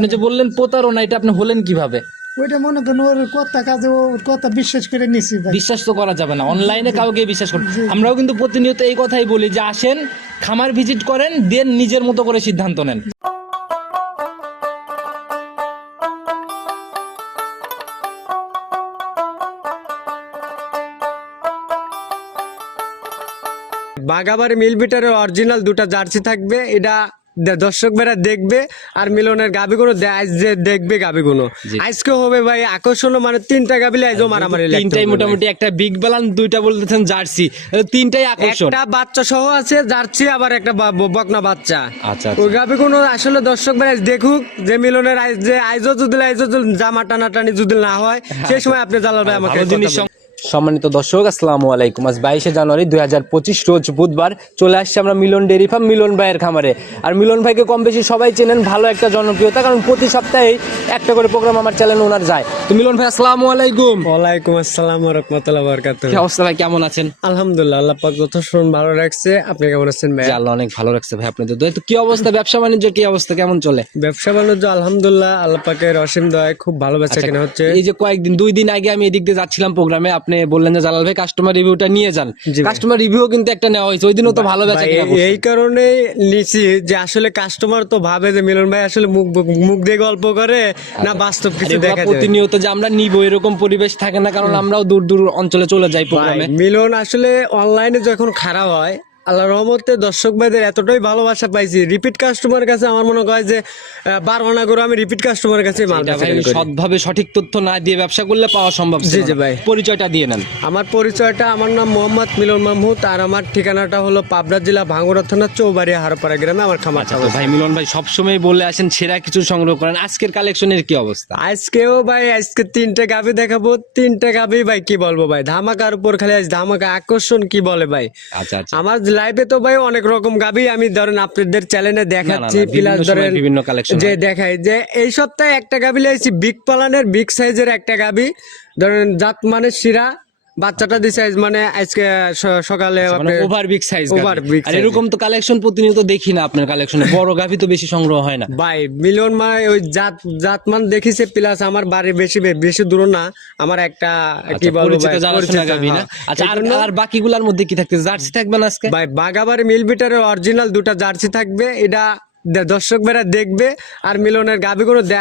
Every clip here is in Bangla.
আপনি যে বললেন প্রতারণা এটা আপনি হলেন কীভাবে? ওইটা মনে করেন ওর কথা কাজে ওর কথা বিশ্বাস করে নিছি ভাই। বিশ্বাস তো করা যাবে না। অনলাইনে কাউকে বিশ্বাস করুন আমরাও কিন্তু প্রতিনিয়ত এই কথাই বলি যে আসেন খামার ভিজিট করেন দেন নিজের মতো করে সিদ্ধান্ত নেন। বাগাবার মিল বিটারের অরিজিনাল দুটো জার্সি থাকবে। এটা দর্শক বেরা দেখবে আর মিলনের আজ যে দেখবে গাবিগুলো। জি। আজকে হবে ভাই আকর্ষণ মানে তিনটা গাবিলে আজও মারামারি তিনটাই মোটামুটি একটা বিগ ব্যালান্স দুইটা বলতেছেন জার্সি। তিনটাই আকর্ষণ। একটা বাচ্চা সহ আছে জার্সি আবার একটা বকনা বাচ্চা। আচ্ছা, ওই গাবিগুলো আসলে দর্শক বেরা দেখুক যে মিলনের আইজ যে আইজও যদি আইজও যদি জামা টানা টানি যদি না হয় সেই সময় আপনি জালাল ভাই আমাকে জিনিস সম্মানিত দর্শক আসসালামু আলাইকুম। আজ বাইশে জানুয়ারি দুই হাজার পঁচিশ রোজ বুধবার চলে আসছে আমরা মিলন ডেরি ফার্ম মিলন ভাইয়ের খামারে। আর মিলন ভাইকে কম বেশি সবাই চেনেন ভালো একটা জনপ্রিয়তা কারণ প্রতি সপ্তাহে একটা করে প্রোগ্রাম আমার চ্যানেল ওনার যায়। তো মিলন ভাই আসসালামু আলাইকুম। ওয়ালাইকুম আসসালাম রহমতুল্লাহ বরকাত কি অবস্থা ভাই কেমন আছেন? আলহামদুলিল্লাহ আল্লাহ পাক শুন ভালো রাখছে। আপনি কেমন আছেন ভাই আল্লাহ অনেক ভালো রাখছে ভাই আপনাদের দোয়ায়। তো কি অবস্থা ব্যবসা বাণিজ্য কি অবস্থা কেমন চলে? ব্যবসা বাণিজ্য আলহামদুলিল্লাহ আল্লাহ পাকের অসীম দয় খুব ভালো বেচা আচ্ছা, কেনা হচ্ছে। এই যে কয়েকদিন দুই দিন আগে আমি এদিক দিয়ে যাচ্ছিলাম প্রোগ্রামে আপনি বললেন যে জালাল ভাই কাস্টমার রিভিউটা নিয়ে যান। কাস্টমার রিভিউ কিন্তু একটা নেওয়া হয়েছে। ওই দিনও তো ভালো বেচা এই- কারণে নিছি যে আসলে কাস্টমার তো ভাবে যে মিলন ভাই আসলে মুখ মুখ দিয়ে গল্প করে না বাস্তব কিছু দেখা যায়। প্রতিনিয়ত যে আমরা নিব এরকম পরিবেশ থাকে না কারণ আমরাও দূর দূর অঞ্চলে চলে যাই প্রোগ্রামে। মিলন আসলে অনলাইনে যখন খারাপ হয় আল্লাহ রহমতে দর্শক ভাইদের এতটাই ভালোবাসা পাইছি। রিপিট কাস্টমার কাছে আমার মনে হয় যে আহ, বারো না করে আমি রিপিট কাস্টমারের কাছে মাল ভাই কেনা করি। সৎভাবে সঠিক তথ্য না দিয়ে ব্যবসা করলে পাওয়া সম্ভব জি, জি ভাই। পরিচয়টা দিয়ে নেন। আমার পরিচয়টা আমার নাম মোহাম্মদ মিলন মাহমুদ আর আমার ঠিকানাটা হলো পাবনা জেলা ভাঙ্গুড়া থানা চৌবাড়ি হারপাড়া গ্রামে আমার খামার তো ভাই মিলন ভাই সবসময় বলে আসেন সেরা কিছু সংগ্রহ করেন। আজকের কালেকশনের কি অবস্থা? আজকেও ভাই আজকে তিনটে গাভি দেখাবো। তিনটে গাভি ভাই কি বলব ভাই? ধামাকার উপর খালি আজ ধামাকা আকর্ষণ কি বলে ভাই? আচ্ছা আচ্ছা। আমার লাইভে তো ভাই অনেক রকম গাবি আমি ধরেন আপনাদের চ্যানেলে দেখাচ্ছি প্লাস ধরেন বিভিন্ন কালেকশন যে। দেখাই যে এই সপ্তাহে একটা গাবি লাইছি বিগ পালানের বিগ সাইজের একটা গাবি ধরেন জাত মানে শিরা বাচ্চাটা দিছে আজ মানে আজকে সকালে মানে over big size Over big আর এরকম তো কালেকশন প্রতিনিয়ত দেখি না আপনার কালেকশনে বড় গাভি তো বেশি সংগ্রহ হয় না। ভাই মিলন মানে ওই জাত জাতমান দেখিছে প্লাস আমার বাড়ি বেশি বেশি দূর না। আমার একটা কি আচ্ছা, বলব গাভী না? হ্যাঁ। আচ্ছা আর আর বাকিগুলোর মধ্যে কি থাকতে জার্সি থাকবে না আজকে? ভাই বাগাবাড়ি মিল বিটারের অরিজিনাল দুটো জার্সি থাকবে। এটা দে- দর্শক বেরা দেখবে আর মিলনের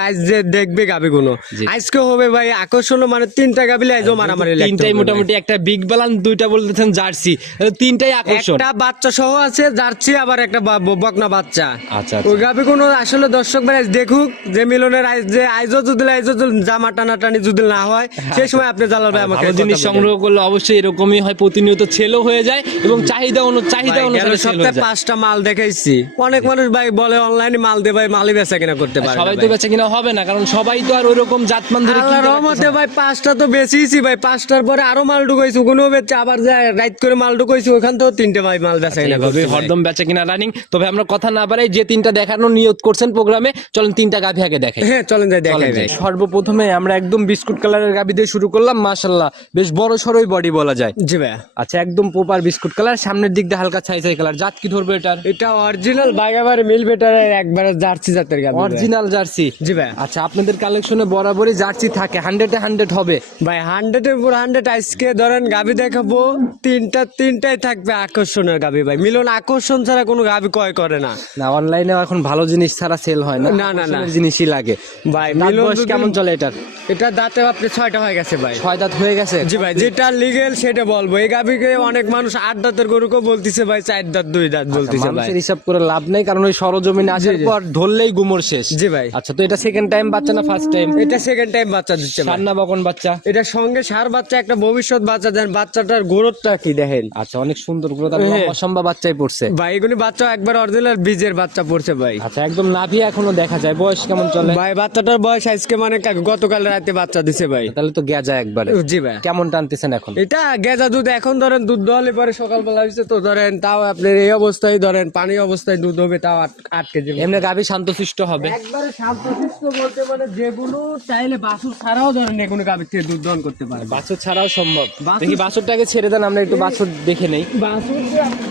আজ যে দেখবে গাবিগুলো। জি। আজকে হবে ভাই আকর্ষণ মানে তিনটা গাবিলে আজও মারামারি তিনটাই মোটামুটি একটা বিগ ব্যালান্স দুইটা বলতেছেন জার্সি। তিনটাই আকর্ষণ। একটা বাচ্চা সহ আছে জার্সি আবার একটা বকনা বাচ্চা। আচ্ছা ওই গাবিগুলো আসলে দর্শক বেরা দেখুক যে মিলনের যে আইজও যদি আইজও জামা টানা টানি যদি না হয় সেই সময় আপনি জালাল ভাই আমাকে জিনিস সংগ্রহ করলে অবশ্যই এরকমই হয় প্রতিনিয়ত ছেলও হয়ে যায় এবং চাহিদা অনু চাহিদা অনুসারে সপ্তাহে পাঁচটা মাল দেখাইছি। অনেক মানুষ ভাই বলে অনলাইনে মাল দে ভাই মালই বেচা কিনা করতে পারে সবাই তো বেচা কিনা হবে না কারণ সবাই তো আর ওইরকম জাতমান ধরে আল্লাহর রহমতে ভাই পাঁচটা তো বেশিছি ভাই পাঁচটার পরে আরও মাল ঢুকাইছি ওখানেও বেচছে আবার যায় রাইট করে মাল ঢুকাইছি ওখান থেকেও তিনটে ভাই মাল বেচা কিনা করছি ভাই। হরদম বেচা কিনা রানিং তবে আমরা কথা না বাড়াই যে তিনটা দেখানোর নিয়ত করছেন প্রোগ্রামে চলেন তিনটা গাভি আগে দেখাই। হ্যাঁ চলেন যাই দেখাই ভাই। সর্বপ্রথমে আমরা একদম বিস্কুট কালারের গাবি দিয়ে শুরু করলাম মাশাল্লাহ বেশ বড় সড়ই বডি বলা যায়। জি ভাই। আচ্ছা একদম পোপার বিস্কুট কালার সামনের দিক দিয়ে হালকা ছাই ছাই কালার জাত কি ধরবে এটার? এটা অরিজিনাল বাগাবার মিল বেটারের একবারে জার্সি জাতের গাবি অরিজিনাল জার্সি। জি ভাই। আচ্ছা আপনাদের কালেকশনে বরাবরই জার্সি থাকে হান্ড্রেডে হান্ড্রেড হবে। ভাই হান্ড্রেড এর উপর হান্ড্রেড আজকে ধরেন গাবি দেখাবো তিনটা তিনটাই থাকবে আকর্ষণের গাবি ভাই। মিলন আকর্ষণ ছাড়া কোনো গাবি কয় করে না। না অনলাইনে এখন ভালো জিনিস ছাড়া সেল হয় না। না, না, না। জিনিসই লাগে। ভাই মিলন কেমন চলে এটার? এটা দাঁতে আপনি ছয়টা হয়ে গেছে ভাই। ছয় দাঁত হয়ে গেছে? জি ভাই যেটা লিগেল সেটা বলব। এই গাভিকে অনেক মানুষ আট দাঁতের গরুকে বলতিছে ভাই চার দাঁত দুই দাঁত বলতিছে ভাই। হিসাব করে লাভ নেই কারণ ওই সরজমিনে আসার পর ধরলেই গুমর শেষ। জি ভাই। আচ্ছা তো এটা সেকেন্ড টাইম বাচ্চা না ফার্স্ট টাইম এটা সেকেন্ড টাইম বাচ্চা দিচ্ছে ভাই। সান্না বকন বাচ্চা? এটা সঙ্গে সার বাচ্চা একটা ভবিষ্যৎ বাচ্চা দেন। বাচ্চাটার গ্রোথটা কি দেখেন? আচ্ছা অনেক সুন্দর তার হ্যাঁ। অসম্ভব বাচ্চাই পড়ছে। ভাই এগুলি বাচ্চা একবার অরিজিনাল বীজের বাচ্চা পড়ছে ভাই। আচ্ছা একদম নাভি এখনও দেখা যায়। বয়স কেমন চলে? ভাই বাচ্চাটার বয়স আজকে মানে গতকাল রাতে বাচ্চা দিছে ভাই। তাহলে তো গেজা একবারে। জি ভাই। কেমন টানতেছেন এখন? এটা গেজা দুধ এখন ধরেন দুধ দহলে পরে সকালবেলা হয়েছে তো ধরেন তাও আপনার এই অবস্থায় ধরেন পানি অবস্থায় দুধ হবে তাও আট- কেজি এমনি গাভী শান্তশিষ্ট হবে। একবারে শান্তশিষ্ট বলতে মানে যেগুলো চাইলে বাছুর ছাড়াও ধরেন এগুলো গাভীর থেকে দুধ দহন করতে পারে বাছুর ছাড়াও সম্ভব। বাছুর- দেখি বাছুরটাকে ছেড়ে দেন আমরা একটু বাছুর দেখে নেই। আপনি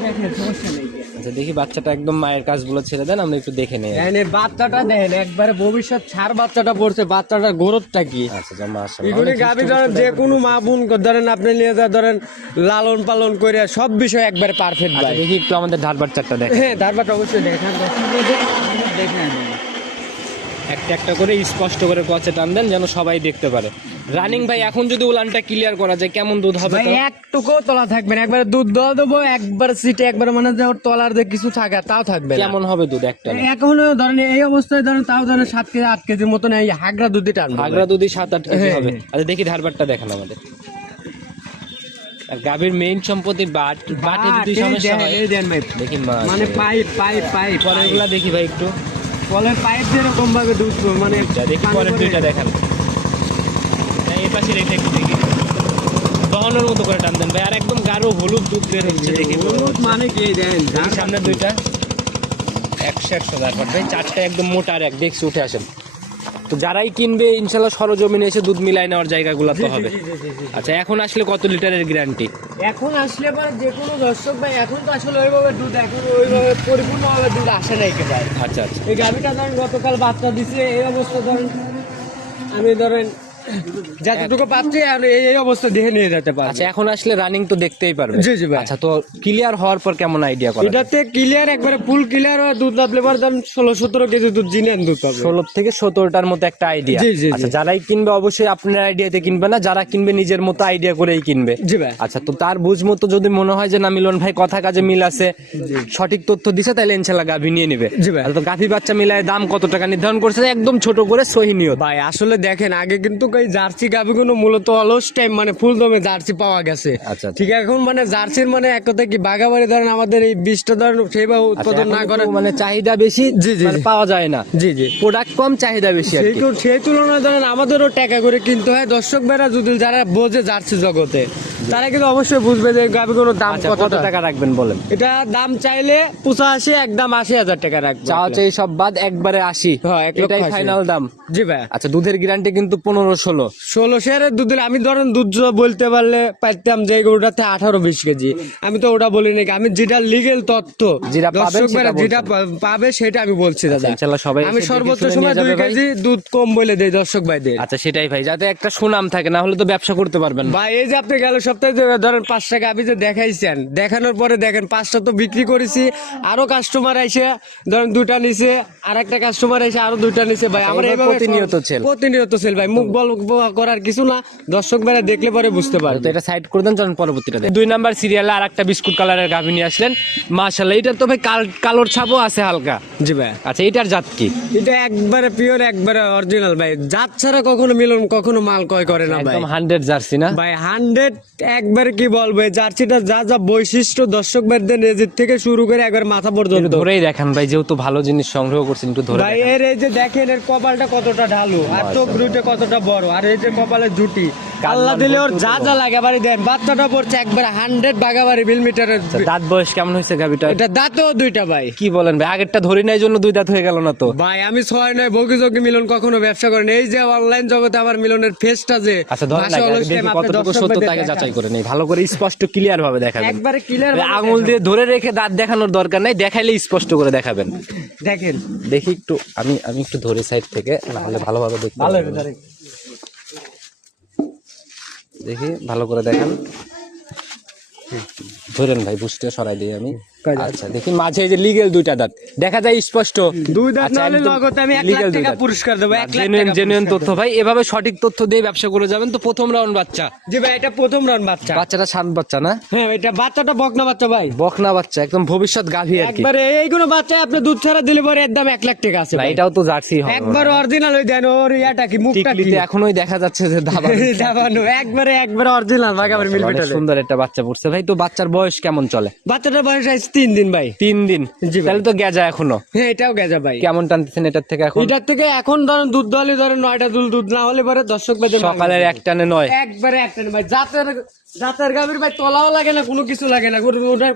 দেখেন সমস্যা নেই। আচ্ছা দেখি বাচ্চাটা একদম মায়ের কাজগুলো ছেড়ে দেন আমরা একটু দেখে নেই। দেখেন এই বাচ্চাটা দেখেন একবারে ভবিষ্যৎ ছাড় বাচ্চাটা পড়ছে বাচ্চাটার গরবটা কি? আচ্ছা যা মাশাআল্লাহ এগুলি গাবি ধরেন যে কোনো মা বোন ধরেন আপনি নিয়ে যা ধরেন লালন পালন করে সব বিষয় একবারে পারফেক্ট আচ্ছা ভাই। দেখি একটু আমাদের ধার বাচ্চাটা দেখেন। হ্যাঁ ধার বাচ্চা অবশ্যই দেখেন। দেখে একটা একটা করে স্পষ্ট করে কচে টান দেন যেন সবাই দেখতে পারে। রানিং ভাই এখন যদি উলানটা ক্লিয়ার করা যায় কেমন দুধ হবে ভাই একটুকু তলা থাকবে না। একবারে দুধ দেওয়া দেবো একবার সিটে একবার মানে যে ওর তলার যে কিছু থাকে তাও থাকবে না। কেমন হবে দুধ একটা? এখনও ধরেন এই অবস্থায় ধরেন তাও ধরেন সাত কেজি আট কেজির মতন এই হাগরা দুধই টানবে আগ্রা দুধই সাত আট কেজি হ্যাঁ, হবে। হ্যাঁ। আচ্ছা দেখি ধারবারটা দেখান আমাদের। আর গাভীর মেইন সম্পত্তি বাট বাটে যদি সমস্যা হয় এই দেন ভাই। দেখি মা মানে পাইপ পাইপ পাইপ পরেরগুলা দেখি ভাই একটু। কলের পাইপ যেরকম ভাবে দুধ মানে দেখি দুইটা দেখান। এই পাশে রেখে একটু দেখি। দহনের মতো করে টান দেন ভাই আর একদম গাঢ় হলুদ দুধ বের হচ্ছে দেখি। হলুদ মানে কি? দেন সামনে দুইটা। একশো একশো তারপর ভাই চারটা একদম মোটা আর এক দেখছি উঠে আসেন। তো যারাই কিনবে ইনশাল্লাহ সরজমিনে এসে দুধ মিলাই নেওয়ার জায়গাগুলো তো হবে। আচ্ছা এখন আসলে কত লিটারের গ্যারান্টি এখন আসলে পরে যে কোনো দর্শক ভাই এখন তো আসলে ওইভাবে দুধ এখন ওইভাবে পরিপূর্ণভাবে দুধ আসে নাই কে ভাই আচ্ছা আচ্ছা। এই গাভিটা ধরেন গতকাল বাচ্চা দিছে এই অবস্থা ধরেন আমি ধরেন যতটুকু পাচ্ছি আর এই এই অবস্থা দেখে নিয়ে যেতে পারছি আচ্ছা এখন আসলে রানিং তো দেখতেই পারবে। জি, জি ভাই। আচ্ছা তো ক্লিয়ার হওয়ার পর কেমন আইডিয়া করা এটাতে ক্লিয়ার একবারে ফুল ক্লিয়ার দুধ পরে ষোলো সতেরো কেজি দুধ জিনিয়ান দুধ পাবে ষোলো থেকে সতেরোটার মতো একটা আইডিয়া জি, জি। আচ্ছা যারাই কিনবে অবশ্যই আপনার আইডিয়াতে কিনবে না যারা কিনবে নিজের মতো আইডিয়া করেই কিনবে। জি ভাই। আচ্ছা তো তার বুঝ মতো যদি মনে হয় যে না মিলন ভাই কথা কাজে মিল আছে সঠিক তথ্য দিছে তাহলে ইনশাল্লাহ গাভী নিয়ে নিবে। জি ভাই। তো গাভী বাচ্চা মিলায় দাম কত টাকা নির্ধারণ করছে? একদম ছোট করে সহিনিয়ত ভাই আসলে দেখেন আগে কিন্তু এই জার্সি গাভিগুলো মূলত অলস টাইম মানে ফুল দমে জার্সি পাওয়া গেছে। আচ্ছা, আচ্ছা। ঠিক আছে এখন মানে জার্সির মানে এক কথা কি বাগাবাড়ি ধরেন আমাদের এই বীজটা ধরেন সেইভাবে আচ্ছা, উৎপাদন না করে মানে চাহিদা বেশি জি, জি, মানে পাওয়া যায় না। জি জি। প্রোডাক্ট কম চাহিদা বেশি সেই সেই তুলনায় ধরেন আমাদেরও টাকা করে কিনতে হয়। দর্শক বেড়া যদি যারা বোঝে জার্সি জগতে তারা কিন্তু অবশ্যই বুঝবে যে গাভিগুলোর দাম আচ্ছা কত টাকা রাখবেন বলেন? এটা দাম চাইলে পঁচাশি একদম আশি হাজার টাকা রাখবে চাওয়া চাই সব বাদ একবারে আশি। হ্যাঁ, এটাই। ফাইনাল দাম। জি ভাই। আচ্ছা দুধের গ্যারান্টি কিন্তু পনেরো ষোলো। ষোলো শেয়ারের দুধের আমি ধরেন দুধ বলতে পারলে পারতাম যে ওটাতে আঠারো বিশ কেজি। আমি তো ওটা বলি নাকি আমি যেটা লিগেল তথ্য যেটা পাবে সেটা আমি বলছি দাদা। আচ্ছা, সবাই আমি সর্বোচ্চ সময় দুই কেজি দুধ কম বলে দেই দর্শক ভাইদের। আচ্ছা সেটাই ভাই যাতে একটা সুনাম থাকে না হলে তো ব্যবসা করতে পারবেন। ভাই এই যে আপনি গেল সপ্তাহে ধরেন পাঁচটা গাভি যে দেখাইছেন দেখানোর পরে দেখেন পাঁচটা তো বিক্রি করেছি আরও কাস্টমার আইসে ধরেন দুটা নিছে আর একটা কাস্টমার এসে আরও দুইটা নিছে ভাই আমার আমরা প্রতিনিয়ত sell। প্রতিনিয়ত সেল ভাই মুখ বল ব- করার কিছু না দর্শক ভাইরা দেখলে পরে বুঝতে পারবে। তো এটা সাইড করে দেন চলেন পরবর্তীটা দুই নাম্বার সিরিয়ালে আর একটা বিস্কুট কালারের গাভী নিয়ে আসলেন। মাশাল্লাহ এটার তো ভাই কাল- কালোর ছাপও আছে হালকা। জি ভাই। আচ্ছা এটার জাত কি? এটা একবারে পিওর একবারে অরিজিনাল ভাই। জাত ছাড়া কখনো মিলন কখনো মাল কয় করে না ভাই। একদম হান্ড্রেড জার্সি না? ভাই হান্ড্রেড একবারে কি বলব এই জার্সিটা যা যা বৈশিষ্ট্য দর্শক ভাইদের নিজের থেকে শুরু করে একবার মাথা পর্যন্ত। ধরেই দেখান ভাই যেহেতু ভালো জিনিস সংগ্রহ করছেন একটু ধরে ভাই এর এই যে দেখেন এর কপালটা কতটা ঢালু আর চোখ দুটো কতটা বড়। আর এই যে কপালের জুটি আল্লাহ দিলে ওর যা যা লাগে বাড়ি দেন। বাচ্চাটা পড়ছে একবারে হান্ড্রেড বাগাবাড়ি মিলিমিটারের আচ্ছা, দাঁত বয়স কেমন হয়েছে গাভীটা? এটা দাঁতেও দুইটা ভাই। কি বলেন ভাই আগেরটা ধরি নাই জন্য দুই দাঁত হয়ে গেল না তো? ভাই আমি ছয় নয় বগি যোগী মিলন কখনো ব্যবসা করেন এই যে অনলাইন জগতে আমার মিলনের ফেসটা যে আচ্ছা ধরেন কতটুকু দর্শক সত্য ভাইদের তাকে দেখান। যাচাই করে নেই। ভালো করে স্পষ্ট ক্লিয়ার ভাবে দেখাবেন। একবারে ক্লিয়ার ভাই, আঙুল দিয়ে ধরে রেখে দাঁত দেখানোর দরকার নাই দেখাইলে স্পষ্ট করে দেখাবেন। দেখেন। দেখি একটু আমি আমি একটু ধরে সাইড থেকে না হলে ভালোভাবে দেখতে ভালো। দেখি ভালো করে দেখেন ধরেন ভাই বুঝতে সরাই দিই আমি? আচ্ছা দেখি মাঝে এই যে লিগেল দুইটা দাঁত। দেখা যায় স্পষ্ট। দুই দাঁত আচ্ছা, না হলে একদম আমি এক লাখ টাকা পুরস্কার দেবো, এক লাখ Genuine- টাকা genuine তথ্য ভাই এভাবে সঠিক তথ্য দিয়ে ব্যবসা করে যাবেন তো প্রথম রাউন্ড বাচ্চা। জি ভাই এটা প্রথম রান বাচ্চা। বাচ্চাটা বাচ্চা না? হ্যাঁ এটা বাচ্চাটা বকনা বাচ্চা ভাই। বকনা বাচ্চা একদম ভবিষ্যৎ গাভী আর কি। একবারে এইগুলো বাচ্চা আপনি দুধ ছাড়া দিলে পরে এর দাম এক লাখ টাকা আছে ভাই। এটাও তো জার্সি হবে। একবার অরিজিনাল ওই দেন ওর ইয়াটা কি মুখটা কি? এখনোই দেখা যাচ্ছে যে দাবা দাবানো একবারে একবারে অরিজিনাল অনেক মিলমিটারে সুন্দর একটা বাচ্চা পড়ছে। ভাই তো বাচ্চার বয়স কেমন চলে? বাচ্চাটার বয়স তিন দিন ভাই। তিন দিন? জি তাহলে তো গেজা এখনও? হ্যাঁ এটাও গেজা ভাই। কেমন টানতেছেন এটার থেকে এখন? এটার থেকে এখন ধরেন দুধ দলে ধরেন নয়টা দুধ দুধ না হলে পরে দর্শক বাজে সকালের এক টানে নয়। একবারে একটা ভাই। জাতের জাতের গাভীর ভাই তলাও লাগে না কোনো কিছু লাগে না।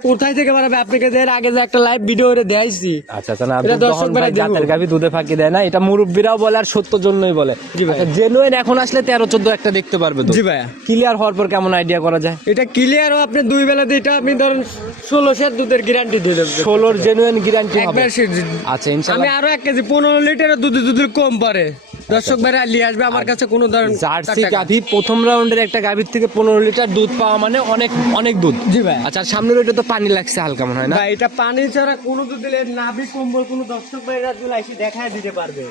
কোথায় থেকে বানাবে আপনাকে এর আগে যে একটা লাইভ ভিডিও করে দেখাইছি আচ্ছা আচ্ছা না দর্শক ভাই জাতের গাভী দুধে ফাঁকি দেয় না এটা মুরব্বীরাও বলে আর সত্য জন্যই বলে। জি ভাই। জেনুইন এখন আসলে তেরো চোদ্দ একটা দেখতে পারবে তো জি ভাইয়া ক্লিয়ার হওয়ার পর কেমন আইডিয়া করা যায়? এটা ক্লিয়ারও আপনি দুই বেলা দিটা আপনি ধরেন ষোলো সের দুধের গ্যারান্টি দিয়ে দেবো। ষোলোর জেনুইন গ্যারান্টি হবে। আচ্ছা আচ্ছা আমি আরও এক কেজি পনেরো লিটারের দুধ দুধ কম পারে। দর্শক ভাইরা নিয়ে আসবে আমার কাছে কোনো ধরনের জার্সি গাভী প্রথম রাউন্ডের একটা গাভীর থেকে পনেরো লিটার দুধ পাওয়া মানে অনেক অনেক দুধ। জি ভাই। আচ্ছা সামনের ওইটা তো পানি লাগছে হালকা মনে হয় না? এটা পানি ছাড়া কোনো দুধ দিলে নাভি কম্বল কোনো দর্শক ভাইরা দিলে এসে দেখায় দিতে পারবে।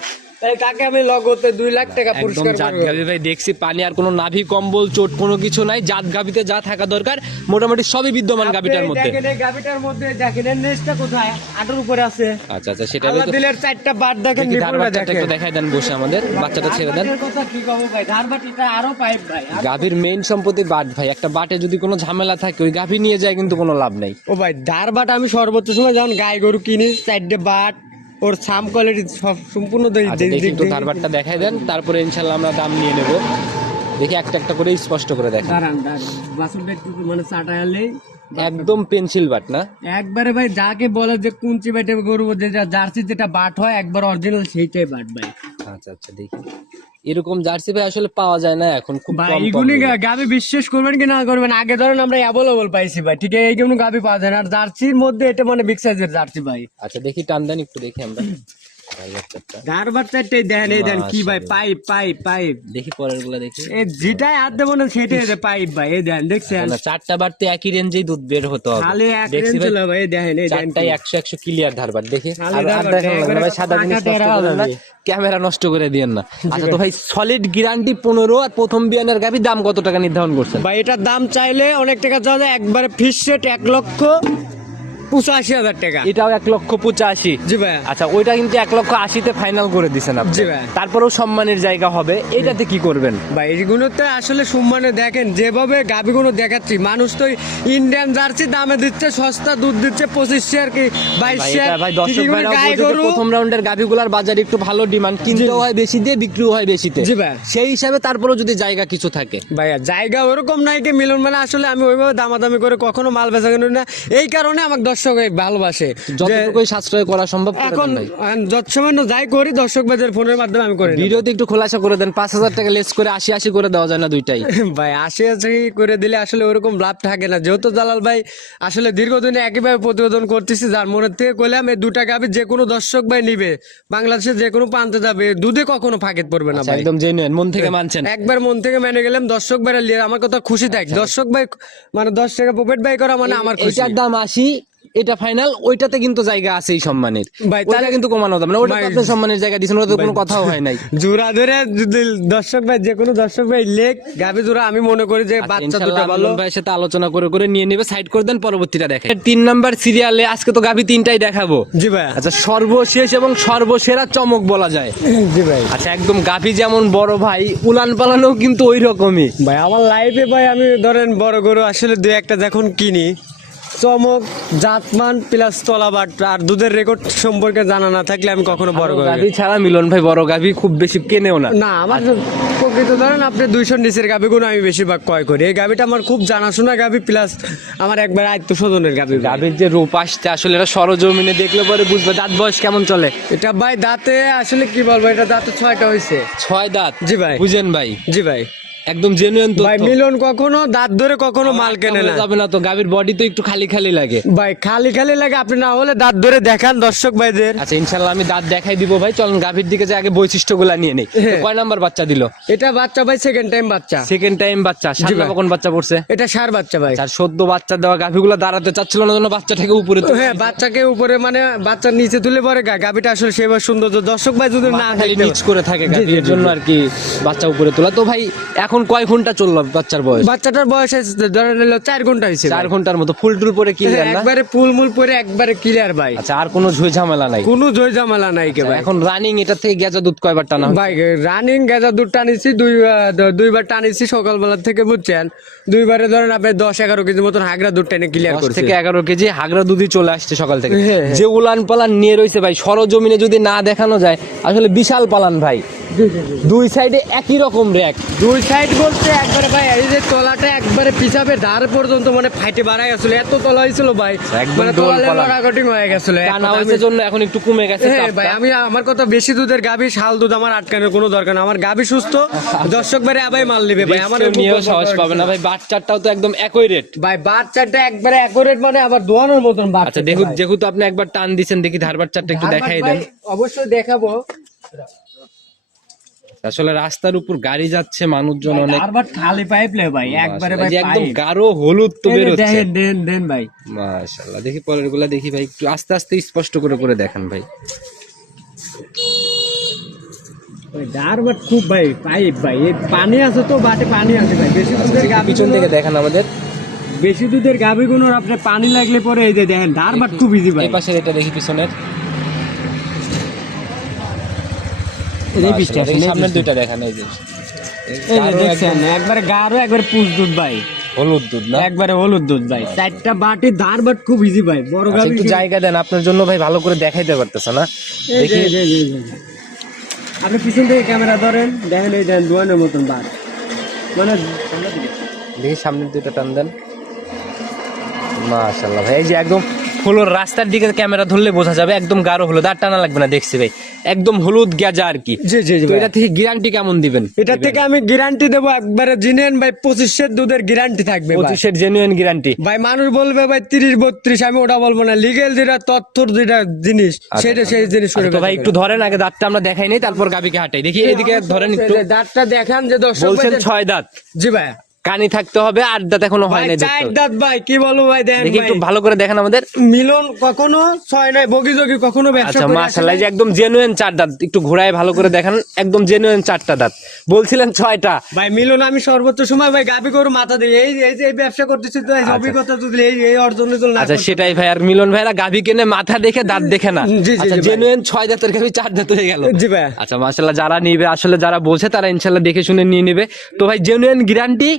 তাই তাকে আমি লগতে দুই লাখ টাকা পুরস্কার জাত। গাভী ভাই দেখছি পানি আর কোনো নাভি কম্বল চোট কোনো কিছু নাই। জাত গাভীতে যা থাকা দরকার মোটামুটি সবই বিদ্যমান গাভীটার মধ্যে। দেখেন এই গাভীটার মধ্যে দেখেন এর নেজটা কোথায়? আটোর উপরে আছে। আচ্ছা আচ্ছা সেটা দিলের চারটা দেখেন বাচ্চাটা দেখেন একটু দেখাই দেন বসে আমাদের। বাচ্চাটা ছেড়ে দেন। ধারবাটের কথা কি কব ভাই? ধারবাটিটা আরও পাইপ ভাই আর- গাভীর মেইন সম্পত্তি বাট ভাই একটা বাটে যদি কোনো ঝামেলা থাকে ওই গাভী নিয়ে যায় কিন্তু কোনো লাভ নাই। ও ভাই ধার বাট আমি সর্বোচ্চ সময় যখন গাই গরু কিনি চারটে বাট ওর সাম কোয়ালিটি সব সম্পূর্ণ দেই- আচ্ছা একটু দেই- ধারবারটা দেখাই দেন তারপরে ইনশাল্লাহ আমরা দাম নিয়ে নেব। দেখি একটা একটা করে স্পষ্ট করে দেখান। দাঁড়ান দাঁড়ান বাসনটা একটু মানে চাটা এলেই একদম পেন্সিল বাট না? একবারে ভাই যাকে বলে যে কুঞ্চি বাটে গরু যে যা- জার্সি যেটা বাট হয় একবার অরিজিনাল সেইটাই বাট ভাই। আচ্ছা আচ্ছা দেখি। এরকম জার্সি ভাই আসলে পাওয়া যায় না এখন খুব কম এইগুলি গাবি বিশ্বাস করবেন কি না করবেন? আগে ধরেন আমরা অ্যাভেলেবল পাইছি ভাই ঠিক আছে? এইগুলো গাবি পাওয়া যায় না। আর জার্সির মধ্যে এটা মানে বিগ সাইজের জার্সি ভাই। আচ্ছা দেখি টান দেন একটু দেখি আমরা। ভাই চারটাই দেন এই দেন কি ভাই পাইপ পাইপ পাইপ। দেখি পরেরগুলা দেখি যেটাই হাত দেবো না সেটাই পাইপ ভাই এই দেন দেখছেন? চারটা বাড়তে একই রেঞ্জেই দুধ বের হতে খালি এক রেঞ্জ ছিল ভাই দেখেন এই চারটাই একশো একশো ক্লিয়ার ধারবার দেখি। আর- আর ধারবার, দেখানো লাগবে না একবারে ভাই সাদা জিনিস পাকা নষ্ট টেরা করবেন না। হবে। ক্যামেরা নষ্ট করে দিয়েন না। আচ্ছা তো ভাই সলিড গ্যারান্টি পনেরো আর প্রথম বিয়ানের গাভি দাম কত টাকা নির্ধারণ করছেন? ভাই এটার দাম চাইলে অনেক টাকা চাওয়া যায় একবারে ফিস সেট এক লক্ষ পঁচাশি হাজার টাকা। এটাও এক লক্ষ পঁচাশি। জি ভাই আচ্ছা ওইটা কিন্তু এক লক্ষ আশিতে ফাইনাল করে দিছেন আপনি। জি ভাই। তারপরেও সম্মানের জায়গা হবে। এটাতে কি করবেন? ভাই এইগুলোতে আসলে সম্মানে দেখেন যেভাবে গাভিগুলো দেখাচ্ছি মানুষ তো ইন্ডিয়ান জার্সি দামে দিচ্ছে সস্তা দুধ দিচ্ছে পঁচিশশো আর কি বাইশ ভাই, ভাই দর্শক প্রথম রাউন্ডের গাভিগুলার বাজারে একটু ভালো ডিমান্ড কিনতেও হয় বেশি দিয়ে বিক্রিও হয় বেশিতে। জি ভাই। সেই হিসাবে তারপরেও যদি জায়গা কিছু থাকে। ভাইয়া জায়গা ওরকম নাই কি মিলন মানে আসলে আমি ওইভাবে দামাদামি করে কখনো মাল বেচা কিনি না। এই কারণে আমার দর্শক এই ভালোবাসে। যতটুকুই সাশ্রয় করা সম্ভব এখন ভাই। না যাই করি দর্শক ফোনের মাধ্যমে আমি করি ভিডিওতে একটু খোলাসা করে দেন পাঁচ হাজার টাকা লেস করে আশি আশি করে দেওয়া যায় না দুইটাই। ভাই আশি আশি করে দিলে আসলে ওরকম লাভ থাকে না। যেহেতু জালাল ভাই আসলে দীর্ঘদিনে একইভাবে প্রতিবেদন করতেছি যার মনের থেকে কইলাম এই দুটা গাবি যে কোনো দর্শক ভাই নিবে বাংলাদেশে যে কোনো প্রান্তে যাবে দুধে কখনো ফাঁকেত পড়বে না আচ্ছা, ভাই। একদম জেনুইন মন থেকে মানছেন। একবার মন থেকে মেনে গেলাম দর্শক ভাইরা লিয়ে আমার কথা খুশি থাক। দর্শক ভাই মানে দশ টাকা পকেট ভাই করা মানে আমার খুশি। এটার দাম আশি এটা ফাইনাল ওইটাতে কিন্তু জায়গা আছে এই সম্মানের। ভাই, তাহলে- কিন্তু কমানো যাবে না। ওটা আপনি সম্মানের জায়গা দিচ্ছেন ওটা কোনো কথাও হয় নাই। জোড়া ধরে যদি দর্শক ভাই যে কোনো দর্শক ভাই লেখ গাবি জোড়া আমি মনে করি যে আচ্ছা, বাচ্চা দুটো ভালো। ভাইয়ের সাথে আলোচনা করে করে নিয়ে নেবে সাইড করে দেন পরবর্তীটা দেখে তিন নাম্বার সিরিয়ালে আজকে তো গাভি তিনটাই দেখাবো। জি ভাই। আচ্ছা সর্বশেষ এবং সর্বসেরা চমক বলা যায়। জি ভাই। আচ্ছা একদম গাভি যেমন বড় ভাই উলান পালানোও কিন্তু ওই রকমই ভাই আমার লাইফে ভাই আমি ধরেন বড় গরু আসলে দুই একটা যখন কিনি চমক জাতমান প্লাস তলাবাট আর দুধের রেকর্ড সম্পর্কে জানা না থাকলে আমি কখনো বড় গাভি ছাড়া মিলন ভাই বড় গাভি খুব বেশি কেনেও না। না আমার প্রকৃত ধরেন আপনি দুইশো নিচের গাভিগুলো আমি বেশিরভাগ ক্রয় করি। এই গাভিটা আমার খুব জানাশোনা গাভি প্লাস আমার একবার আয়ত্ত স্বজনের গাভি। গাভির যে রূপ আসছে আসলে এটা সরজমিনে দেখলে পরে বুঝবে দাঁত বয়স কেমন চলে। এটা ভাই দাঁতে আসলে কি বলব এটা দাঁতে ছয়টা হয়েছে ছয় দাঁত। জি ভাই। বুঝেন ভাই। জি ভাই। একদম জেনুইন তো ভাই মিলন কখনো দাঁত ধরে কখনো মাল কেনে না। যাবে না তো গাভির বডি তো একটু খালি খালি লাগে। ভাই খালি খালি লাগে আপনি না হলে দাঁত ধরে দেখান দর্শক ভাইদের। আচ্ছা ইনশাল্লাহ আমি দাঁত দেখাই দিব ভাই। চলুন গাভির দিকে যে আগে বৈশিষ্ট্যগুলা নিয়ে নেই। হ্যাঁ। কয় নাম্বার বাচ্চা দিল? এটা বাচ্চা ভাই সেকেন্ড টাইম বাচ্চা। সেকেন্ড টাইম বাচ্চা। ভাই। কখন বাচ্চা পড়ছে? এটা সার বাচ্চা ভাই। আর সদ্য বাচ্চা দেওয়া গাভিগুলো দাঁড়াতে চাচ্ছিল না জন্য বাচ্চাটাকে উপরে তুলে হ্যাঁ বাচ্চাকে উপরে মানে বাচ্চার নিচে তুলে পরে গাবিটা আসলে সেবার সৌন্দর্য। দর্শক ভাই যদি না খালি নিচ করে থাকে জি, জন্য আর কি বাচ্চা উপরে তোলা। তো ভাই এখন কয় ঘণ্টা চলল বাচ্চার বয়স? বাচ্চাটার বয়স আছে ধরে নিল চার ঘণ্টা হয়েছে চার ঘণ্টার মতো ফুল টুল পরে কি হ্যাঁ, একবারে ফুল মুল পরে একবারে ক্লিয়ার ভাই। আচ্ছা আর কোনো ঝুই ঝামেলা নাই? কোনো জয় জামালা নাই কে ভাই। এখন রানিং এটা থেকে গেজা দুধ কয়বার টানা ভাই রানিং গেজা দুধ টানিছি দুই দুইবার টানিছি সকালবেলা থেকে বুঝছেন? দুইবারে ধরেন আপনি দশ এগারো কেজি মতন হাগরা দুধ টেনে ক্লিয়ার করছে। থেকে এগারো কেজি হাগরা দুধই চলে আসছে সকাল থেকে। হ্যাঁ, হ্যাঁ। যে উলান পালান নিয়ে রয়েছে ভাই সরজমিনে যদি না দেখানো যায় আসলে বিশাল পালান ভাই। দুই সাইডে একই রকম র্যাক। দুই সাইড বলতে একবারে ভাই এই যে তলাটা একবারে পিছাবে ধার পর্যন্ত মানে ফাইটে বাড়াই গেছিল। এত তলা হয়েছিল ভাই মানে তলালে। লড়াকটিং হয়ে গেছিল। এক টানা হয়েছে জন্য এখন একটু কমে গেছে হ্যাঁ ভাই আমি আমার কথা বেশি দুধের গাভী শাল দুধ আমার আটকানোর কোনো দরকার না। আমার গাভী সুস্থ দর্শক ভাই আবাই মাল নেবে ভাই আমার নিয়েও সাহস পাবে না ভাই বাচ্চাটাও তো একদম একই রেট ভাই বাচ্চাটা একবারে অ্যাকুরেট মানে আবার দোয়ানোর মতন বাচ্চা আচ্ছা দেখুন যেহেতু আপনি একবার টান দিচ্ছেন দেখি ধার বাচ্চাটা একটু দেখাই দেন। অবশ্যই দেখাবো। আসলে রাস্তার উপর গাড়ি যাচ্ছে মানুষজন অনেক। বারবার খালি পাইপ লে ভাই একবারে ভাই একদম গাঢ় হলুদ তো বেরোচ্ছে দেখেন দেন দেন ভাই। মাশাআল্লাহ দেখি পরেরগুলা দেখি ভাই একটু আস্তে আস্তে স্পষ্ট করে করে দেখান ভাই। ডারবাট খুব ভাই পাইপ ভাই এই পানি আছে তো বাটে পানি আছে ভাই। বেশি দুধের গাভী পিছন থেকে দেখেন আমাদের। বেশি দুধের গাভী গুলো আপনার পানি লাগলে পরে এই যে দেখেন ডারবাট খুব ইজি ভাই। এই পাশের এটা দেখি পিছনের। এই যে মাশাআল্লাহ, পিছটা দুইটা দেখান এই যে। এই যে দেখছেন একবারে গাঢ় একবারে পুষ দুধ ভাই। হলুদ দুধ না? একবারে হলুদ দুধ ভাই। চারটা বাটি ধার বাট খুব ইজি ভাই। বড় আচ্ছা, একটু জায়গা দেন আপনার জন্য ভাই ভালো করে দেখাইতে পারতেছে না। দেখি। আপনি পিছন থেকে ক্যামেরা ধরেন দেখেন এই দেন দোয়ানের মতন বাট মানে দেখি সামনের দুইটা টান দেন। মাশাআল্লাহ ভাই এই যে একদম হলুদ রাস্তার দিকে ক্যামেরা ধরলে বোঝা যাবে একদম গাঢ় হলুদ আর টানা লাগবে না দেখছি ভাই। একদম হলুদ গেজা আর কি। জি জি তো এটা থেকে গ্যারান্টি কেমন দিবেন? এটা থেকে আমি গ্যারান্টি দেবো একবারে জিনেন ভাই পঁচিশের দুধের গ্যারান্টি থাকবে। পঁচিশের জেনুইন গ্যারান্টি ভাই মানুষ বলবে ভাই তিরিশ বত্রিশ আমি ওটা বলব না। লিগেল যেটা তথ্যর যেটা জিনিস সেটা সেই জিনিস করে আচ্ছা, ভাই একটু ধরেন আগে দাঁতটা আমরা দেখাই নেই তারপর গাবিকে হাঁটাই। দেখি এদিকে ধরেন একটু। দাঁতটা দেখান যে দর্শক বলছেন ছয় দাঁত। জি ভাই। কানি থাকতে হবে আট দাঁত এখনও হয় নাই চার দাঁত ভাই কি বলব ভাই দেখেন দেখি ভাই। একটু ভালো করে দেখেন আমাদের। মিলন কখনো ছয় নয় বগি জগি কখনো ব্যবসা আচ্ছা মাশাআল্লাহ যে একদম জেনুইন চার দাঁত একটু ঘোরায় ভালো করে দেখেন একদম জেনুইন চারটা দাঁত। বলছিলেন ছয়টা। ভাই মিলন আমি সর্বোচ্চ সময় ভাই গাবি করে মাথা দিই এই এই যে এই ব্যবসা করতেছি তো এই অভিজ্ঞতা যদি এই এই অর্জনের জন্য আচ্ছা সেটাই ভাই আর মিলন ভাইরা গাভি কেনে মাথা দেখে দাঁত দেখে না। আচ্ছা জেনুইন ছয় দাঁতের গাভি চার দাঁত হয়ে গেল। জি ভাই। আচ্ছা মাশাআল্লাহ যারা নিবে আসলে যারা বলছে তারা ইনশাল্লাহ দেখে শুনে নিয়ে নেবে। তো ভাই জেনুইন গ্যারান্টি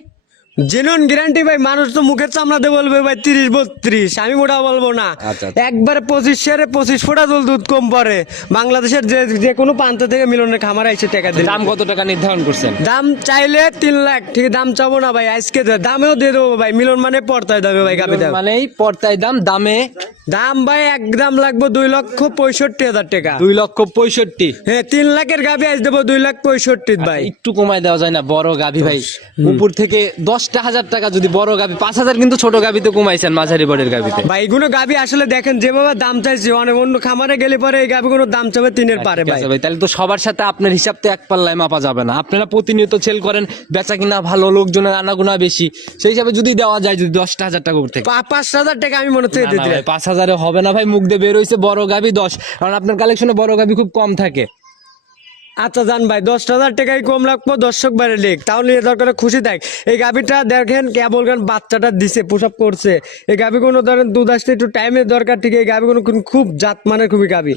জেনুন গ্যারান্টি ভাই মানুষ তো মুখের চামড়াতে বলবে ভাই তিরিশ বত্রিশ। আমি মোটা বলব না। আচ্ছা, আচ্ছা। একবার পঁচিশ সেরে পঁচিশ ফোটা দুধ দুধ কম পরে বাংলাদেশের যে যে কোনো প্রান্ত থেকে মিলনের খামার এসে টাকা দিন দাম কত টাকা নির্ধারণ করছেন? দাম চাইলে তিন লাখ। ঠিক দাম চাবো না ভাই আজকে দামেও দিয়ে দেবো ভাই। মিলন মানে পড়তায় দেবে ভাই গাবি দাম মানেই পর্তায় দাম দামে দাম ভাই একদম লাগবে দুই লক্ষ পঁয়ষট্টি হাজার টাকা। দুই লক্ষ পঁয়ষট্টি। হ্যাঁ তিন লাখের গাবি আজ দেবো দুই লাখ পঁয়ষট্টি ভাই। একটু কমায় দেওয়া যায় না বড় গাভি ভাই। উপর থেকে দশটা হাজার টাকা যদি বড় গাভি পাঁচ হাজার কিন্তু ছোট গাভিতে কমাইছেন মাঝারি বড়ের গাভিতে ভাই এগুলো গাবি আসলে দেখেন যেভাবে দাম চাইছে অনেক অন্য খামারে গেলে পরে এই গাবিগুলোর দাম চাবে তিনের পারে ভাই। ভাই তাহলে তো সবার সাথে আপনার হিসাব তো এক পাল্লায় মাপা যাবে না। আপনারা প্রতিনিয়ত সেল করেন বেচা কিনা ভালো লোকজনের আনাগুনা বেশি। সেই হিসাবে যদি দেওয়া যায় যদি দশটা হাজার টাকা থেকে পাঁচ হাজার টাকা আমি মনে হচ্ছে পাঁচ হাজারে হবে না ভাই মুখ দিয়ে বের হয়েছে বড় গাভি দশ। কারণ আপনার কালেকশনে বড় গাভি খুব কম থাকে। আচ্ছা জান ভাই দশ হাজার টাকাই কম রাখব দর্শক বাইরে লেখ। তাহলে এ দরকার খুশি থাক। এই গাভিটা দেখেন কেবল গান বাচ্চাটা দিছে পোশাক করছে। এই গাভি কোনো ধরেন দুধ আসতে একটু টাইমের দরকার ঠিক এই গাভি কোনো খুব জাত মানের খুবই গাভি।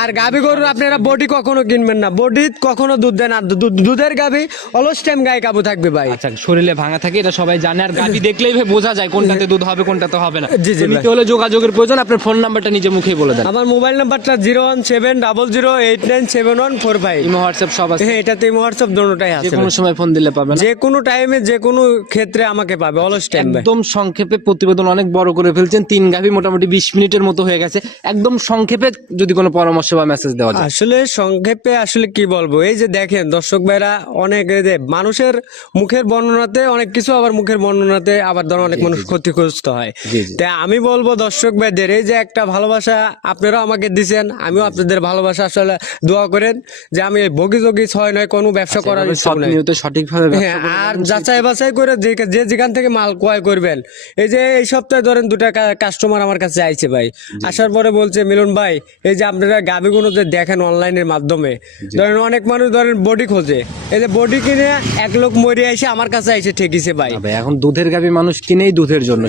আর গাভি গরু আপনারা বডি কখনো কিনবেন না। বডি কখনো দুধ দেন আর দুধের গাভি অলস টাইম গায়ে কাবু থাকবে ভাই। আচ্ছা শরীরে ভাঙা থাকে এটা সবাই জানে। আর গাভি দেখলেই ভাই বোঝা যায় কোনটাতে দুধ হবে কোনটাতে হবে না। জি, জি, হলে যোগাযোগের প্রয়োজন আপনার ফোন নাম্বারটা নিজে মুখেই বলে দেন। আমার মোবাইল নাম্বারটা zero one seven double zero eight nine seven one four five imo WhatsApp সব আছে। হ্যাঁ এটাতে হোয়াটসঅ্যাপ দোনোটাই যে আছে। কোনো সময় ফোন দিলে পাবেন। যে কোনো টাইমে যে কোনো ক্ষেত্রে আমাকে পাবে অলস টাইম একদম সংক্ষেপে প্রতিবেদন অনেক বড় করে ফেলছেন। তিন গাভি মোটামুটি বিশ মিনিটের মতো হয়ে গেছে। একদম সংক্ষেপে যদি কোনো পরামর্শ বা মেসেজ দেওয়া যায়। আসলে সংক্ষেপে আসলে কি বলব? এই যে দেখেন দর্শক ভাইরা অনেক যে মানুষের মুখের বর্ণনাতে অনেক কিছু আবার মুখের বর্ণনাতে আবার ধরো অনেক মানুষ ক্ষতিগ্রস্ত হয়। তাই আমি বলব দর্শক ভাইদের এই যে একটা ভালোবাসা আপনারাও আমাকে দিছেন আমিও আপনাদের ভালোবাসা আসলে দোয়া করেন যে আমি বগি ছয় নয় কোনো ব্যবসা করার ইচ্ছা নাই। সঠিকভাবে হ্যাঁ আর যাচাই বাছাই করে যে যেখান থেকে মাল ক্রয় করবেন। এই যে এই সপ্তাহে ধরেন দুটা কাস্টমার আমার কাছে আইছে ভাই। আসার পরে বলছে মিলন ভাই এই যে আপনারা গাবিগুলো যে দেখেন অনলাইনের মাধ্যমে ধরেন অনেক মানুষ ধরেন বডি খোঁজে। এই যে বডি কিনে এক লোক মরে এসে আমার কাছে এসে ঠেকিছে ভাই। এখন দুধের গাভি মানুষ কিনেই দুধের জন্য।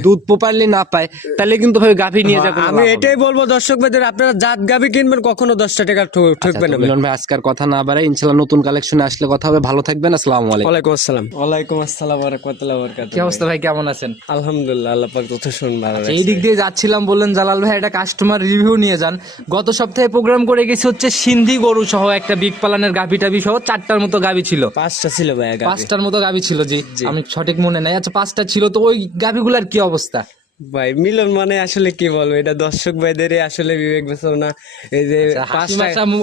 দুধ প্রপারলি না পায় তাহলে কিন্তু ভাই গাভি নিয়ে যাবে আমি এটাই বলব দর্শক ভাইদের আপনারা জাত গাবি কিনবেন কখনো দশটা টাকা ঠক- ঠকবেন না ভাই। মিলন ভাই আজকার কথা না বাড়াই ইনশাল্লাহ নতুন কালেকশনে আসলে কথা হবে। ভালো থাকবেন আসসালামু আলাইকুম। ওয়ালাইকুম আসসালাম। ওয়ালাইকুম আসসালাম ওয়া বারাকাতুহু। কি অবস্থা ভাই কেমন আছেন? আলহামদুলিল্লাহ আল্লাহ পাক শুন ভালো আচ্ছা, এই দিক দিয়ে যাচ্ছিলাম বললেন জালাল ভাই একটা কাস্টমার রিভিউ নিয়ে যান। গত সপ্তাহে প্রোগ্রাম করে গেছি হচ্ছে সিন্ধি গরু সহ একটা বিগ পালানের গাভি টাভি সহ চারটার মতো গাভি ছিল। পাঁচটা ছিল ভাই পাঁচটার মতো গাভি ছিল জি। আমি সঠিক মনে নাই। আচ্ছা পাঁচটা ছিল তো ওই গাভিগুলার কি অবস্থা? ভাই মিলন মানে আসলে কি বলব? এটা দর্শক ভাইদের আসলে বিবেক বিবেচনা এই যে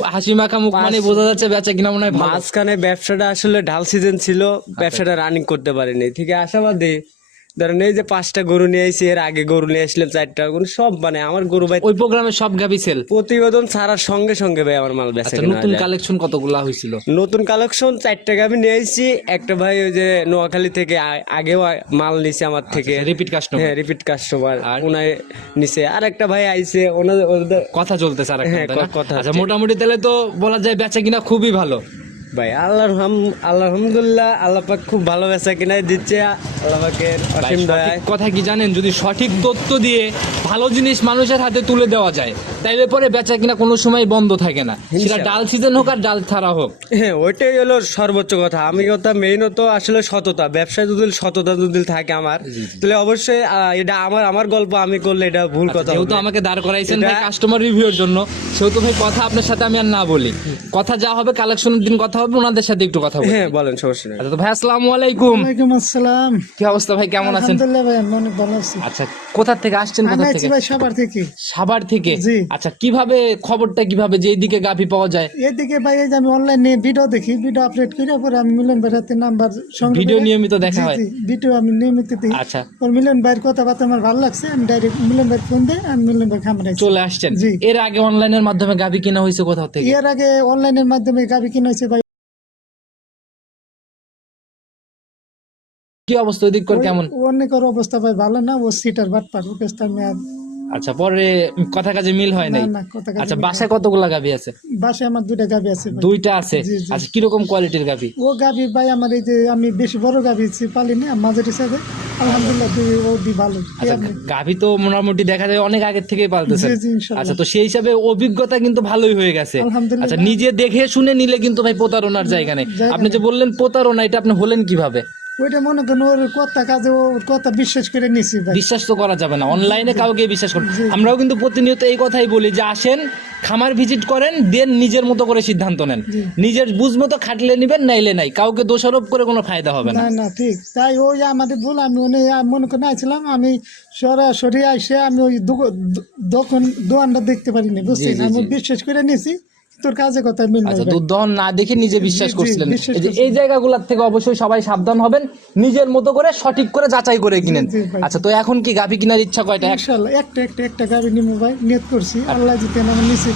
হাসি মাখা মুখ- মানে বোঝা যাচ্ছে বেচা কিনা মনে হয় মাঝখানে ব্যবসাটা আসলে ঢাল সিজন ছিল ব্যবসাটা রানিং করতে পারেনি। ঠিক আছে আশাবাদী। ধরেন এই যে পাঁচটা গরু নিয়ে এসেছি এর আগে গরু নিয়ে আসলাম চারটা গরু সব মানে আমার গরু ভাই ওই প্রোগ্রামে সব গাভি সেল প্রতিবেদন ছাড়ার সঙ্গে সঙ্গে ভাই আমার মাল বেচা আচ্ছা নতুন কালেকশন কতগুলা হয়েছিল নতুন কালেকশন চারটা গাভি নিয়ে এসেছি একটা ভাই ওই যে নোয়াখালী থেকে আগেও মাল নিছে আমার থেকে। রিপিট কাস্টমার হ্যাঁ রিপিট কাস্টমার আর? ওনায় নিছে। আর একটা ভাই আইছে ওনাদের কথা চলতেছে আর হ্যাঁ, কথা আচ্ছা মোটামুটি তাহলে তো বলা যায় বেচা কিনা খুবই ভালো। ভাই আল্লাহর হাম আলহামদুলিল্লাহ আল্লাহ পাক খুব ভালো বেচা কিনাই দিচ্ছে আল্লাহ পাকের অসীম সঠিক কথা কি জানেন? যদি সঠিক তথ্য দিয়ে ভালো জিনিস মানুষের হাতে তুলে দেওয়া যায় তাইলে পরে বেচা কিনা কোনো সময় বন্ধ থাকে না। সেটা ডাল সিজন হোক আর ডাল ছাড়া হোক। হ্যাঁ ওইটাই হলো সর্বোচ্চ কথা। আমি কথা মেইন তো আসলে সততা। ব্যবসায় যদি সততা যদি থাকে আমার তাহলে অবশ্যই এটা আমার আমার গল্প আমি করলে এটা ভুল কথা আচ্ছা, যেহেতু আমাকে দাঁড় করাইছেন ভাই কাস্টমার রিভিউর জন্য সেহেতু ভাই কথা আপনার সাথে আমি আর না বলি। কথা যা হবে কালেকশনের দিন কথা হবে ওনাদের সাথে একটু কথা বলি। হ্যাঁ বলেন সমস্যা নেই। আচ্ছা তো ভাই আসসালামু আলাইকুম। ওয়ালাইকুম আসসালাম। কি অবস্থা ভাই কেমন আছেন? আলহামদুলিল্লাহ ভাই আমি অনেক ভালো আছি। আচ্ছা কোথা থেকে আসছেন কোথা থেকে? ভাই সবার থেকে। সাভার থেকে? জি। আচ্ছা কীভাবে খবরটা কীভাবে যে এইদিকে গাভি পাওয়া যায়? এদিকে ভাই এই যে আমি অনলাইনে ভিডিও দেখি ভিডিও আপলোড করে পরে আমি মিলন ভাইয়ের হাতে নাম্বার সংগ্রহ ভিডিও নিয়মিত দেখা হয়? ভিডিও আমি নিয়মিত দেখি। আচ্ছা। ওর মিলন ভাইয়ের কথাবার্তা আমার ভালো লাগছে আমি ডাইরেক্ট মিলন ভাইয়ের ফোন দিয়ে আমি মিলন ভাই খামার চলে আসছেন। জি। এর আগে অনলাইনের মাধ্যমে গাভি কেনা হয়েছে কোথাও থেকে? এর আগে অনলাইনের মাধ্যমে গাবি কিনা হয়েছে ভাই কি অবস্থা? ওই দিক করে কেমন? অনেকের অবস্থা ভাই ভালো না ও সিটার বাট পার আমি আর আচ্ছা পরে কথা কাজে মিল হয় নাই? আচ্ছা বাসায় কতগুলা গাভি আছে? বাসায় আমার দুইটা গাবি আছে দুইটা আছে। আচ্ছা কীরকম কোয়ালিটির গাভি ও গাবি ভাই আমার এই যে আমি বেশি বড় গাবি পালি না মাঝের হিসাবে। আলহামদুলিল্লাহ দুই ও দি ভালো। আচ্ছা গাভি তো মোটামুটি দেখা যায় অনেক আগের থেকেই পালতেছে। আচ্ছা তো সেই হিসাবে অভিজ্ঞতা কিন্তু ভালোই হয়ে গেছে। আচ্ছা নিজে দেখে শুনে নিলে কিন্তু ভাই প্রতারণার জায়গা নেই। আপনি যে বললেন প্রতারণা এটা আপনি হলেন কীভাবে? ওইটা মনে করেন ওর কথা কাজে ওর কথা বিশ্বাস করে নিছি ভাই। বিশ্বাস তো করা যাবে না। অনলাইনে কাউকে বিশ্বাস করুন আমরাও কিন্তু প্রতিনিয়ত এই কথাই বলি যে আসেন খামার ভিজিট করেন দেন নিজের মতো করে সিদ্ধান্ত নেন। নিজের বুঝ মতো খাটলে নিবেন নাইলে নাই। কাউকে দোষারোপ করে কোনো ফায়দা হবে না। না ঠিক। তাই ওই আমাদের ভুল আমি মনে করে আইছিলাম আমি সরাসরি আইসে আমি ওই দোক- দোকান দোকানটা দেখতে পারিনি বুঝছেন? আমি বিশ্বাস করে নিছি তোর কাজে কথা মিল আচ্ছা। দুধ দহন না দেখে নিজে বিশ্বাস করছিলেন। এই যে এই জায়গাগুলোর থেকে অবশ্যই সবাই সাবধান হবেন নিজের মতো করে সঠিক করে যাচাই করে কিনেন। আচ্ছা তো এখন কি গাভী কেনার ইচ্ছা কয়টা? ইনশাআল্লাহ একটা একটা একটা গাভী নিমু ভাই। নিয়ত করছি আল্লাহ জিতে আমার নিচে।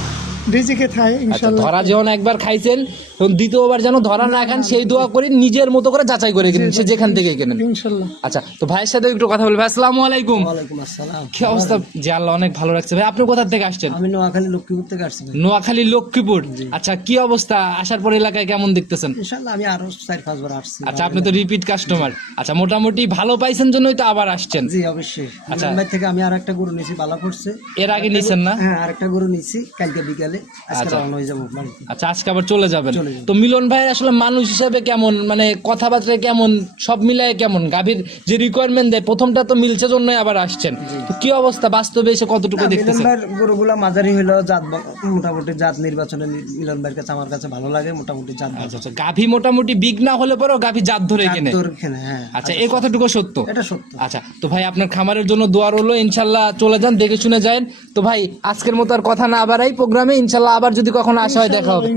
রিজিকে থাই আচ্ছা ইনশাল্লাহ। ধরা যখন একবার খাইছেন তখন দ্বিতীয়বার যেন ধরা না খান সেই দোয়া করি নিজের মতো করে যাচাই করে কিনেন সে যেখান থেকে কিনেন। ইনশাল্লাহ। আচ্ছা তো ভাইয়ের সাথে একটু কথা বলব। আসসালামু আলাইকুম। ওয়ালাইকুম আসসালাম। কি অবস্থা? যে আল্লাহ অনেক ভালো রাখছে। ভাই আপনি কোথা থেকে আসছেন? আমি নোয়াখালী লক্ষ্মীপুর থেকে আসছি নোয়াখালী লক্ষ্মীপুর। আচ্ছা কি অবস্থা? আসার পর এলাকায় কেমন দেখতেছেন? ইনশাল্লাহ আমি আরও চার পাঁচবার আসছি। আচ্ছা আপনি তো রিপিট কাস্টমার আচ্ছা মোটামুটি ভালো পাইছেন জন্যই তো আবার আসছেন। জি অবশ্যই। আচ্ছা। থেকে আমি আর একটা গরু নিয়েছি ভালো পড়ছে এর আগে নিছেন না? হ্যাঁ আর একটা গরু নিয়েছি কালকে বিকালে। আচ্ছা। আচ্ছা আজকে আবার চলে যাবেন। তো মিলন ভাই আসলে মানুষ হিসাবে কেমন? মানে কথাবার্তা কেমন? সব মিলায় কেমন? গাভীর যে রিকোয়ারমেন্ট দেয় প্রথমটা তো মিলছে জন্যই আবার আসছেন। তো কি অবস্থা? বাস্তবে এসে কতটুকু দেখতেছেন? গরুগুলা মাঝারি জাত মোটামুটি জাত নির্বাচনে মিলন ভাইয়ের কাছে আমার কাছে ভালো লাগে মোটামুটি জাত আচ্ছা আচ্ছা। গাভী মোটামুটি বিগ না হলে পরেও গাভী জাত ধরে কেনে? হ্যাঁ। আচ্ছা এই কথাটুকু সত্য? এটা সত্য। আচ্ছা তো ভাই আপনার খামারের জন্য দোয়া রইল। ইনশাল্লাহ চলে যান দেখে শুনে যান। তো ভাই আজকের মতো আর কথা না বাড়াই প্রোগ্রামে ইনশাল্লাহ আবার যদি কখনো আসা হয় দেখা হবে।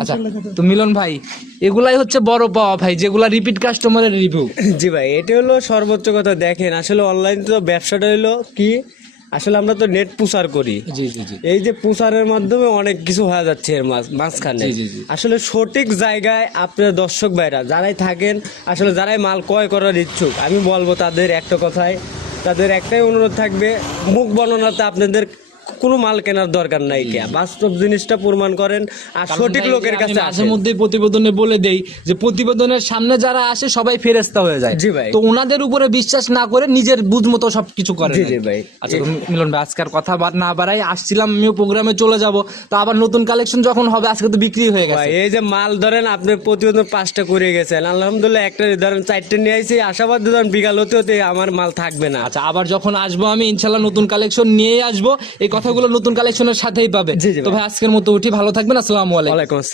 আচ্ছা তো মিলন ভাই এগুলাই হচ্ছে বড় পাওয়া ভাই যেগুলা রিপিট কাস্টমারের রিভিউ জি ভাই এটা হলো সর্বোচ্চ কথা দেখেন। আসলে অনলাইন তো ব্যবসাটা হলো কি আসলে আমরা তো নেট প্রচার করি। জি জি জি। এই যে প্রচারের মাধ্যমে অনেক কিছু হয়ে যাচ্ছে এর মাঝ- মাঝখানে। আসলে সঠিক জায়গায় আপনার দর্শক ভাইরা যারাই থাকেন আসলে যারাই মাল ক্রয় করার ইচ্ছুক আমি বলব তাদের একটা কথাই তাদের একটাই অনুরোধ থাকবে মুখ বর্ণনাতে আপনাদের কোনো মাল কেনার দরকার নাই কে? বাস্তব জিনিসটা প্রমাণ করেন আর সঠিক লোকের কাছে মাঝে আসেন। মধ্যে প্রতিবেদনে বলে দেই যে প্রতিবেদনের সামনে যারা আসে সবাই ফেরেস্তা হয়ে যায়। জি ভাই। তো ওনাদের উপরে বিশ্বাস না করে নিজের বুঝ মতো সবকিছু করে জি, জি ভাই। আচ্ছা মিলন ভাই আজকের কথা বাদ না বাড়াই আসছিলাম আমিও প্রোগ্রামে চলে যাব। তো আবার নতুন কালেকশন যখন হবে আজকে তো বিক্রি হয়ে গেছে। এই যে মাল ধরেন আপনি প্রতিবেদন পাঁচটা করে গেছেন। আলহামদুলিল্লাহ একটা ধরেন চারটে নিয়ে আইছি আশাবাদ ধরেন বিকাল হতে হতে আমার মাল থাকবে না। আচ্ছা আবার যখন আসব আমি ইনশাল্লাহ নতুন কালেকশন নিয়ে আসব। এই কথাগুলো নতুন কালেকশনের সাথেই পাবে। তো ভাই। আজকের মতো উঠি। ভালো থাকবেন আসসালামু আলাইকুম। ওয়ালাইকুম আসসালাম।